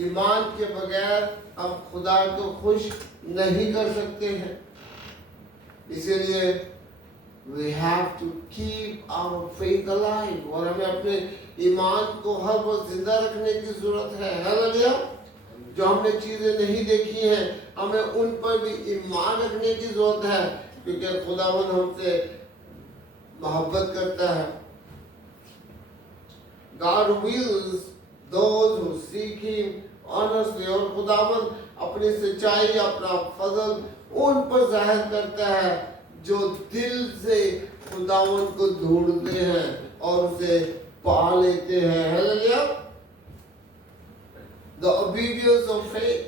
ईमान के बगैर हम खुदा को खुश नहीं कर सकते हैं। इसीलिए we have to keep our faith alive, और हमें अपने ईमान को हर वक्त जिंदा रखने की जरूरत है। हालेलुया। जो हमने चीजें नहीं देखी हैं, हमें उन पर भी ईमान रखने की जरूरत है, क्योंकि खुदावंद हमसे मोहब्बत करता है। God wills those who seek Him honestly, और खुदावंद अपनी सच्चाई, अपना फजल उन पर जाहिर करता है जो दिल से खुदावंद को ढूंढते हैं और उसे पा लेते हैं। Hallelujah. The obedience of faith,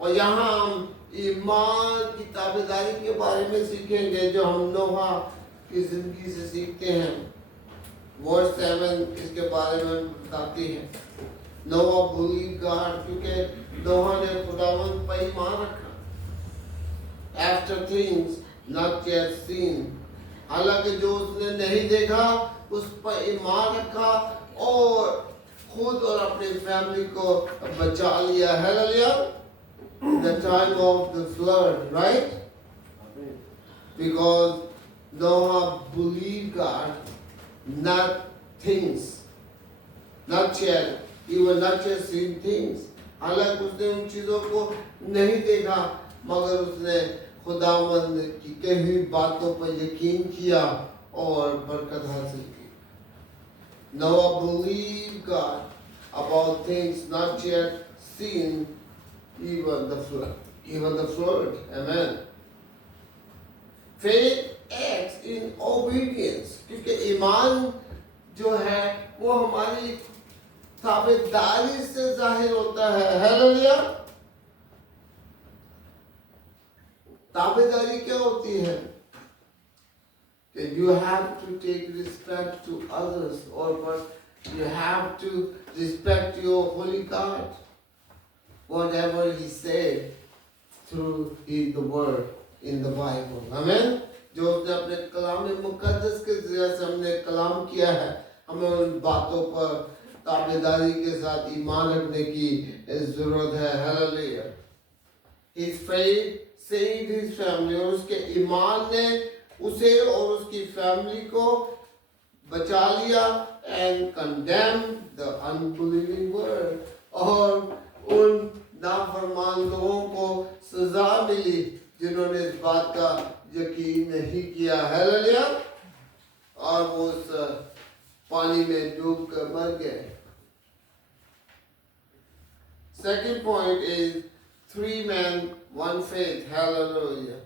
और यहाँ हम ईमान की ताबेदारी के बारे में सीखेंगे जो हम नोहा की जिंदगी से सीखते हैं। वर्स 7 इसके बारे में बताती है। नोहा believed God, क्योंकि नोहा ने खुदावंद पर ईमान रखा। After things not yet seen, हालांकि जो उसने नहीं देखा उस पर ईमान रखा और खुद और अपनी फैमिली को बचा लिया। Hallelujah. The time of the flood, right? Because Noah believed God, not things, not yet, even not yet seen things. हालांकि उसने उन चीजों को नहीं देखा, मगर उसने खुदावंद की कही हुई बातों पर यकीन किया और बरकत हासिल की। Noah believed God about things not yet seen, even the flood. Even the flood. Amen. Faith acts in obedience, क्योंकि ईमान जो है वो हमारी ताबेदारी से जाहिर होता है। हालेलुया। ताबेदारी क्या होती है? कि you have to take respect to others, but you have to respect your holy God, whatever He said through the word in the Bible. Amen. जो उसने अपने कलाम मुकद्दस के जरिए से हमने कलाम किया है, हमें उन बातों पर ताबेदारी के साथ ईमान रखने की जरूरत है। Hallelujah. His faith saved his family, और उसके ईमान ने उसे और उसकी फैमिली को बचा लिया, and condemned the unbelieving world, और उन नाफरमान लोगों को सजा मिली जिन्होंने इस बात का यकीन नहीं किया। हालेलुया। और वो उस पानी में डूब कर मर गए। Second point is 3 men, 1 faith. Hallelujah.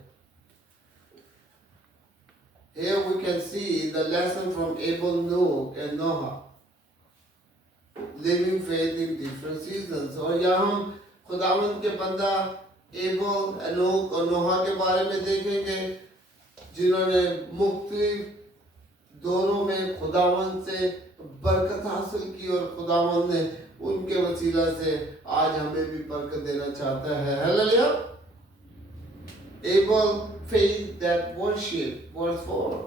Here we can see the lesson from Abel, Noah and Noah, living faith in different seasons. और यहाँ हम खुदावंद के बंदा एबल, एनोक और नोहा के बारे में देखेंगे, जिन्होंने मुख्तलिफ दौरों में खुदावंद से बरकत हासिल की, और खुदावंद ने उनके वसीला से आज हमें भी बरकत देना चाहता है। Hallelujah. Able faith that worship, verse 4,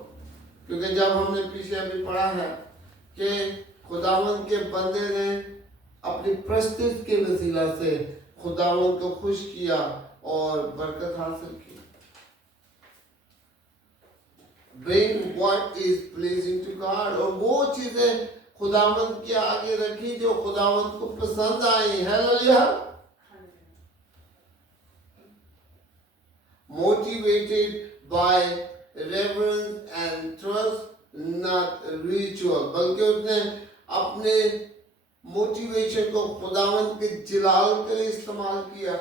क्योंकि जब हमने पीछे अभी पढ़ा है कि खुदावंद के बंदे ने अपनी प्रस्तुति के वसीला से खुदावंद को खुश किया और बरकत हासिल की। Bring what is pleasing to God, और वो चीजें खुदावंद के आगे रखी जो खुदावंद को पसंद आई। Hallelujah. Motivated by reverence and trust, not ritual, बल्कि उसने अपने मोटिवेशन को खुदावंद के जलाल के लिए इस्तेमाल किया।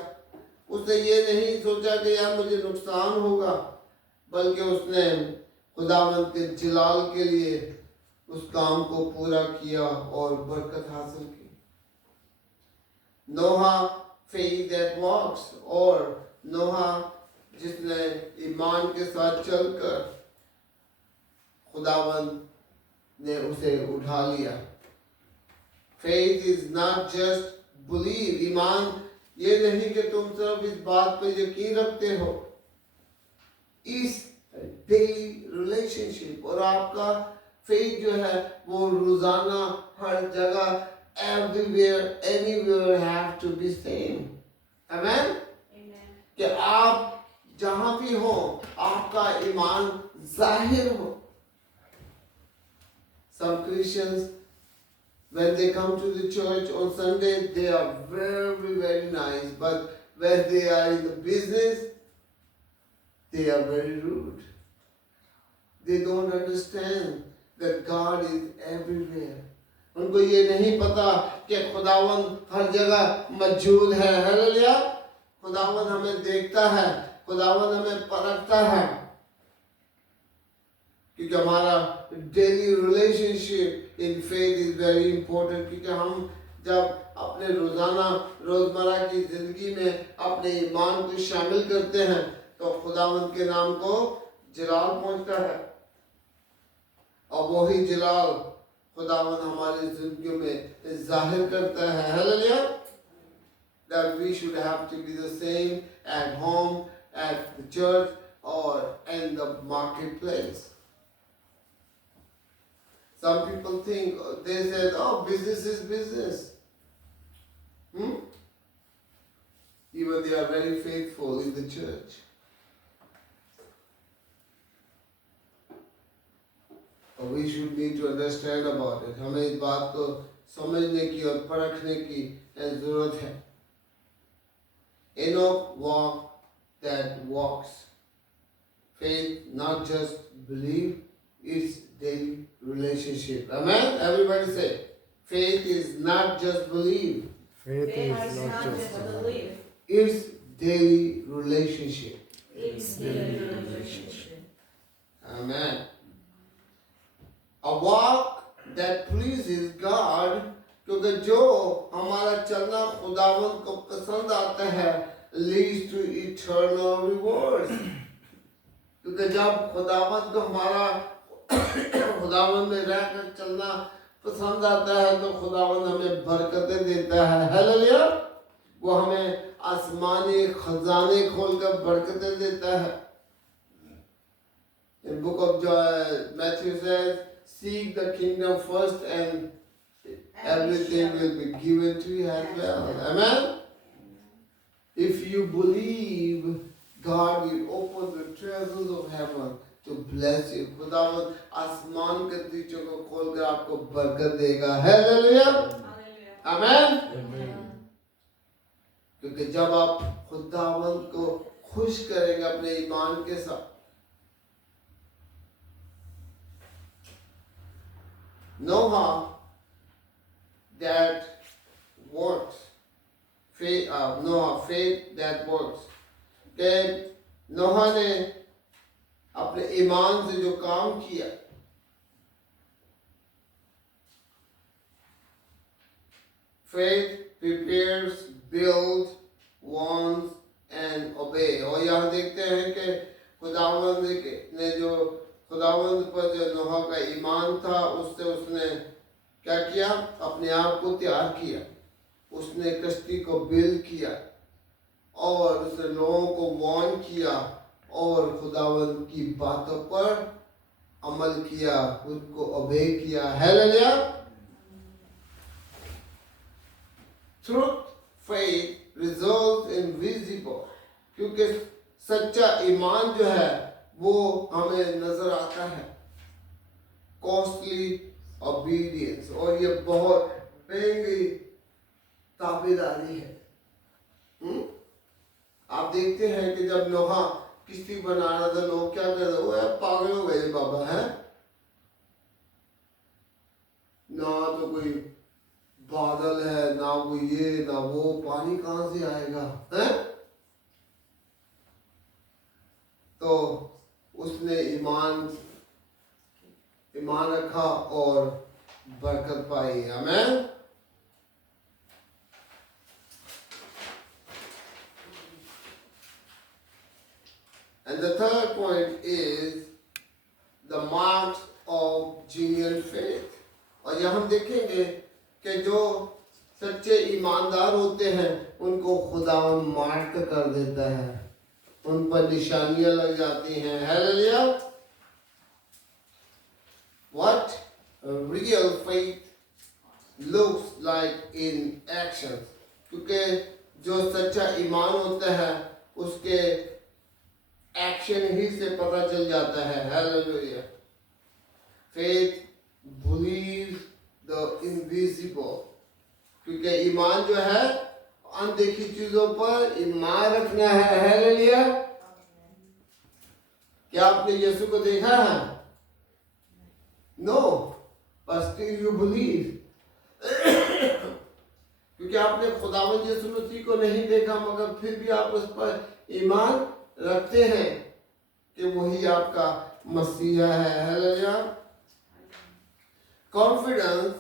उसने ये नहीं सोचा कि यार मुझे नुकसान होगा, बल्कि उसने खुदावंद के जलाल के लिए उस काम को पूरा किया और बरकत हासिल की। नोहा faith that walks, और नोहा जिसने ईमान के साथ चलकर खुदावंद ने उसे उठा लिया। Faith is not just believe, ईमान ये नहीं कि तुम सिर्फ इस बात पर यकीन रखते हो, इस डेली रिलेशनशिप, और आपका फेथ जो है वो रोजाना हर जगह everywhere, anywhere have to be same. Amen? कि आप जहां भी हो आपका ईमान जाहिर हो. Some Christians, when they come to the church on Sunday, they are very, very nice. But when they are in the business, they are very rude. They don't understand that God is everywhere. उनको ये नहीं पता कि खुदावन हर जगह मौजूद है. Hallelujah. खुदावन हमें देखता है, खुदावन हमें परखता है. क्योंकि हमारा daily relationship in faith is very important. क्योंकि हम जब अपने रोजाना रोजमर्रा की जिंदगी में अपने ईमान को शामिल करते हैं तो खुदावंद के नाम को जलाल पहुंचता है. और वही जलाल खुदावंद हमारी जिंदगी में जाहिर करता है. Hallelujah. That we should have to be the same at home, at the church, or in the marketplace. Some people think, they said, oh, business is business. Even they are very faithful in the church. But we should need to understand about it. हमें इस बात को समझने की और परखने की जरूरत है. Enoch walked that walks. Faith, not just belief, it's daily relationship. Amen? Everybody say, faith is not just belief. Faith is not just belief. It's daily relationship. It's daily relationship. Amen. A walk that pleases God, क्योंकि जो हमारा चलना खुदावंद को पसंद आता है, leads to eternal rewards. क्योंकि जब खुदावंद को हमारा खुदावंद में रहकर चलना पसंद आता है तो खुदावंद हमें बरकतें देता है. हालेलुया. वो हमें आसमानी खजाने खोलकर बरकतें देता है. In book of Matthew says, seek the kingdom first and everything will be given to you as well. Amen? If you believe, God will open the treasures of heaven to bless you. खुदावंद आसमान के दीचों को खोलकर आपको बरकत देगा. Hallelujah. आमेन. क्योंकि जब आप खुदावंद को खुश करेंगे अपने ईमान के साथ, Noah that works. Faith that works. कि नोहा ने अपने ईमान से जो काम किया, faith prepares, builds, wants and obey. और यहाँ देखते हैं कि खुदावंद ने जो खुदावंद पर जो नोहा का ईमान था, उससे उसने क्या किया? अपने आप को तैयार किया. उसने कश्ती को बिल्ड किया और उसने लोगों को वार्न किया और खुदावंद की बातों पर अमल किया, उनको ओबे किया. Hallelujah. Truth, faith results in visible. क्योंकि सच्चा ईमान जो है वो हमें नजर आता है. कॉस्टली obedience, और ये बहुत महंगी ताबेदारी है. आप देखते हैं कि जब नोहा किश्ती बना रहा था, लोग क्या कर रहे? वो पागल हो गए बाबा. है ना तो कोई बादल है, ना वो ये ना वो, पानी कहां से आएगा? है तो उसने ईमान रखा और बरकत पाई. आमेन. And the third point is the marks of genuine faith. और यहाँ हम देखेंगे कि जो सच्चे ईमानदार होते हैं उनको खुदावन मार्क कर देता है, उन पर निशानियां लग जाती हैं. Hallelujah. What real faith looks like in actions. क्योंकि जो सच्चा ईमान होता है उसके एक्शन ही से पता चल जाता है. Hallelujah. Faith believes the invisible. क्योंकि ईमान जो है अनदेखी चीजों पर ईमान रखना है. हालेलुया. क्या आपने यीशु को देखा है? No, but still you believe. क्योंकि आपने खुदावंद यीशु मसीह को नहीं देखा मगर फिर भी आप उस पर ईमान रखते हैं कि वही आपका मसीहा है. Hallelujah. Confidence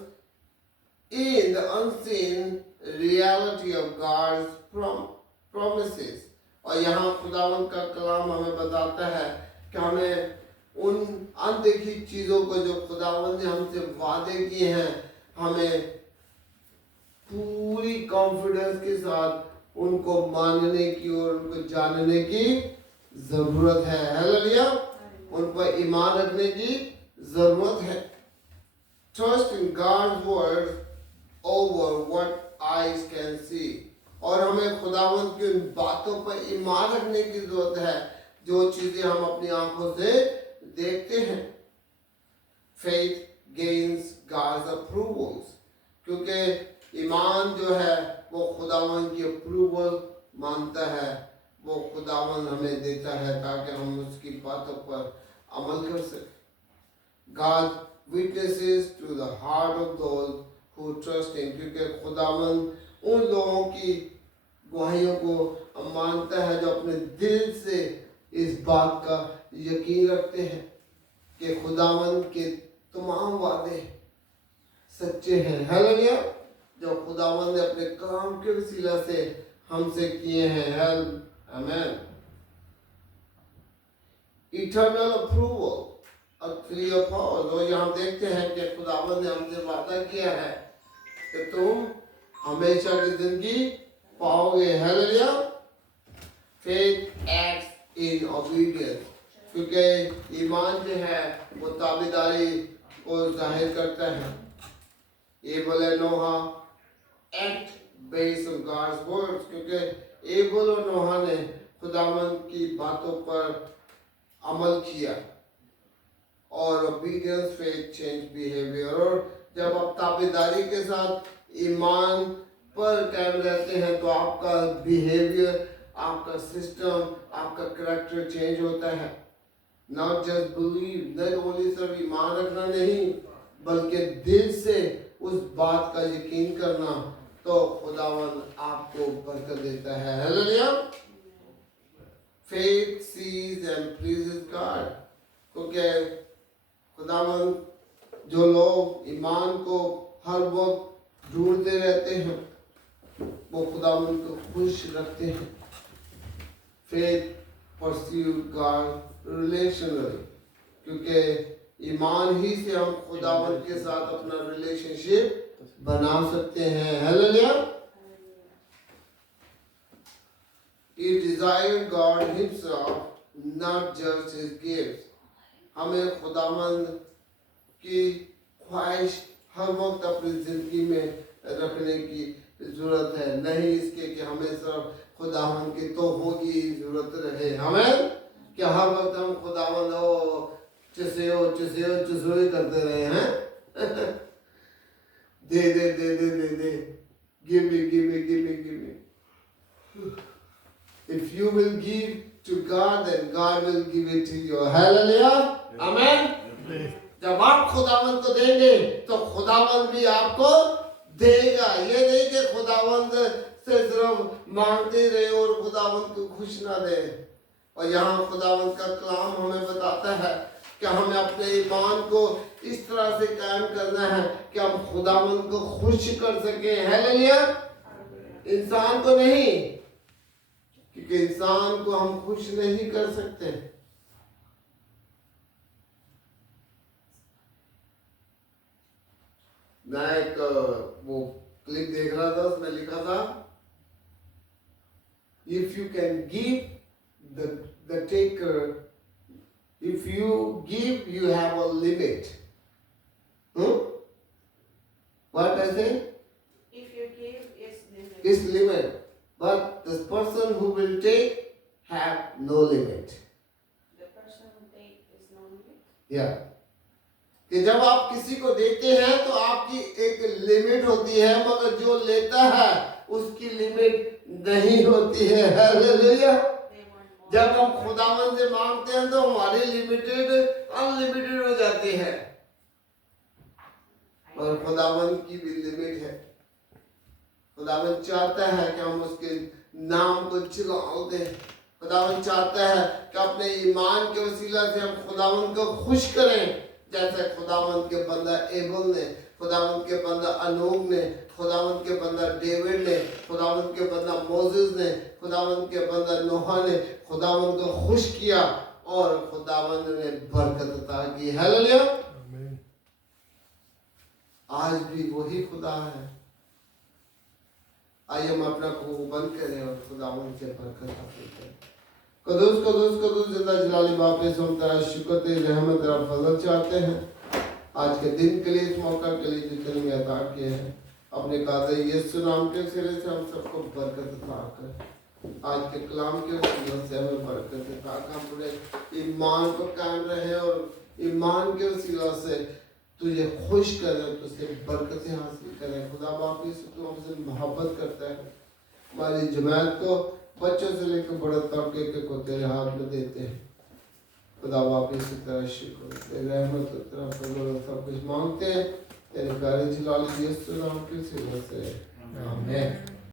in the unseen reality of God's promises. और यहाँ खुदावंद का कलाम हमें बताता है कि हमें उन अनदेखी चीज़ों को जो खुदावंद ने हमसे वादे किए हैं हमें पूरी कॉन्फिडेंस के साथ उनको मानने की और उनको जानने की जरूरत है. हालेलुया. उन पर ईमान रखने की जरूरत है. Trust in God's word over what eyes can see. और हमें खुदावंद की उन बातों पर ईमान रखने की जरूरत है जो चीजें हम अपनी आंखों से देखते हैं. Faith gains God's approvals. क्योंकि ईमान जो है वो खुदावंद की अप्रूवल मानता है. वो खुदावंद हमें देता है ताकि हम उसकी बातों पर अमल कर सकें. God witnesses to the heart of those who trust him. क्योंकि खुदावंद उन लोगों की गवाहियों को मानता है जो अपने दिल से इस बात का यकीन रखते हैं कि खुदावंद के तमाम वादे सच्चे हैं. हालेलुया. जो खुदावंद ने अपने काम के वसीला से हमसे किए हैं. आमीन. Eternal approval. Clear pause. और यहाँ देखते हैं कि खुदावंद ने हमसे वादा किया है कि तुम हमेशा की जिंदगी पाओगे. Hallelujah. Faith acts in obedience. क्योंकि ईमान जो है वो ताबेदारी को जाहिर करता है. एबल और नोहा act based on God's words. क्योंकि एबल और नोहा ने खुदावंद की बातों पर अमल किया और obedience faith change behavior. और जब आप ताबेदारी के साथ ईमान पर कायम रहते हैं तो आपका बिहेवियर, आपका सिस्टम, आपका करेक्टर चेंज होता है. Not just believe, not only सिर्फ ईमान रखना नहीं बल्कि दिल से उस बात का यकीन करना तो खुदावंद आपको बरकत देता है. Hallelujah. Faith sees and pleases God. क्योंकि खुदावंद जो लोग ईमान को हर वक्त ढूंढते रहते हैं वो खुदावंद को खुश रखते हैं. Faith pursues God relationally. क्योंकि ईमान ही से हम खुदावंद के साथ अपना रिलेशनशिप बना सकते हैं. Hallelujah. He desired God himself, not just his gifts. हमें खुदावंद की ख्वाहिश हर वक्त अपनी जिंदगी में रखने की जरूरत है. नहीं इसके कि हमें सिर्फ खुदावंद की तोहफों की जरूरत रहे. हमें क्या हर वक्त हम खुदावंद हो चुसे करते रहे हैं. दे give me. If you will give to God, then God will give it to you. Hallelujah. Amen. जब आप खुदावंद को देंगे तो खुदावंद भी आपको देगा. ये नहीं कि खुदावंद से सिर्फ मांगते रहे और खुदावंद को खुश ना दे. और यहाँ खुदावंद का कलाम हमें बताता है कि हमें अपने ईमान को इस तरह से कायम करना है कि हम खुदावंद को खुश कर सकें. हालेलुया. इंसान को नहीं, क्योंकि इंसान को हम खुश नहीं कर सकते. मैं एक वो क्लिप देख रहा था उसमें लिखा था if you can give the taker, if you give you have a limit. What I say? If you give is limit. Is limit. But the person who will take have no limit. The person who take is no limit. Yeah. कि जब आप किसी को देते हैं तो आपकी एक लिमिट होती है, मगर जो लेता है उसकी लिमिट नहीं होती है। हालेलुया। They want more. जब हम खुदावन से मांगते हैं तो हमारी लिमिटेड अनलिमिटेड हो जाती है, और खुदावन की भी लिमिट है। खुदावन चाहता है कि हम उसके नाम को चिल्लाओ दें। खुदावन चाहता है कि अपने ईमान के वसीला से हम खुदावन को खुश करें, जैसे खुदावन के बंदा एबल ने, खुदावन के बंदा अनूब ने, खुदावन के बंदा डेविड ने, खुदावन के बंदा मोसेस ने, खुदावन के बंदा नोहा ने खुदावन को खुश किया और खुदावन ने बरकत अता की। हालेलुया। आज भी वही खुदा है। आइए हम अपना मुंह बंद करें और खुदावन से बरकत हासिल करें। कदूस कदूस कदूस जिंदा जलाली वापस हम तेरा शुक्र तेरी रहमत तेरा फजल चाहते हैं आज के दिन के लिए, इस मौका के लिए जितने में अता किए हैं। अपने कादर यीशु नाम के सिरे से हम सबको बरकत अता कर। आज के कलाम के वसीले से हमें बरकत अता कर। हम पूरे ईमान को कायम रहे और ईमान के वसीले से तुझे खुश करें, तुझसे बरकतें हासिल करें। खुदा बाप यीशु तू हमसे मोहब्बत करता है। हमारी जमात को बच्चों से लेकर बड़े तबके के को तेरे हाथ में देते हैं। खुदा बाप यीशु तेरा शुक्र, तेरी रहमत तेरा फजल सब कुछ मांगते हैं तेरे प्यारे जलाली यीशु नाम के सिरे से। आमीन।